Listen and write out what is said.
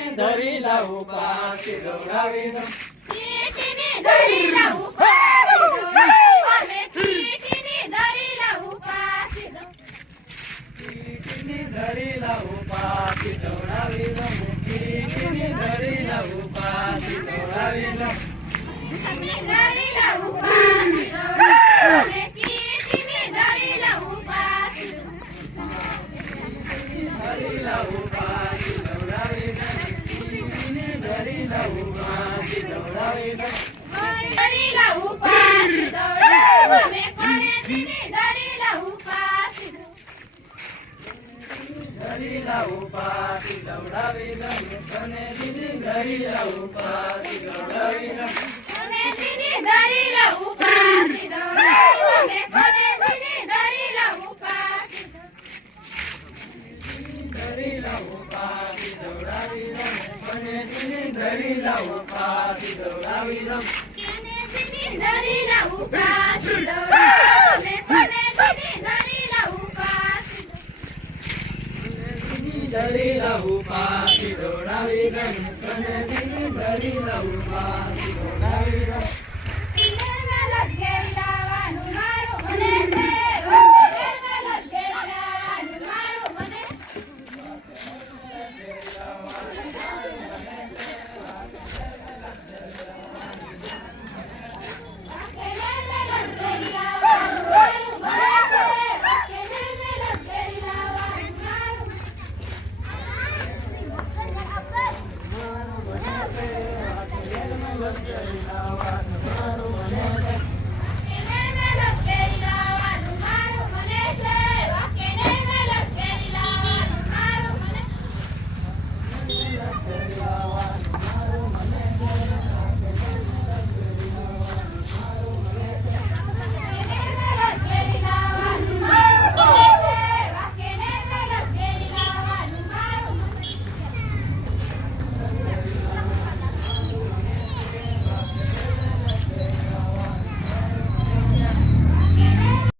ધરી લાવું પાછી દોડાવી દઉં પીટીની ધરી લાવું પાછી દોડાવી અમે પીટીની ધરી લાવું પાછી પીટીની ધરી લાવું પાછી દોડાવી દઉં પીટીની ધરી લાવું પાછી દોડાવી દઉં ધરી લાવું પાછી દોડાવી અમે પીટીની ધરી લાવું પાછી ધરી લાવું પાછી દોડાવી દઉં પીટીની ધરી લાવું પાછી દોડાવી દઉં ધરી લાવું પાછી દોડાવી અમે કોનેજીની ધરી લાવું પાછી ધરી લાવું પાછી દોડાવી દઉં કનેજીની ધરી લાવું પાછી દોડાવી દઉં કોનેજીની ધરી લાવું પાછી દોડાવી અમે કોનેજીની ધરી લાવું પાછી ધરી લાવું પાછી દોડાવી દઉં કનેજીની ધરી લાવું પાછી દોડાવી દઉં કોનેજીની ધરી લાવું પાછી દોડાવી અમે કોનેજીની ધરી લાવું પાછી ધરી લાવું પાછી દોડાવી દઉં કનેજીની ધરી લાવું પાછી દોડાવી દઉં શહેરમાં લટકેલી લાવવાનું મારું મને છે શહેરમાં લટકેલી લાવવાનું મારું મને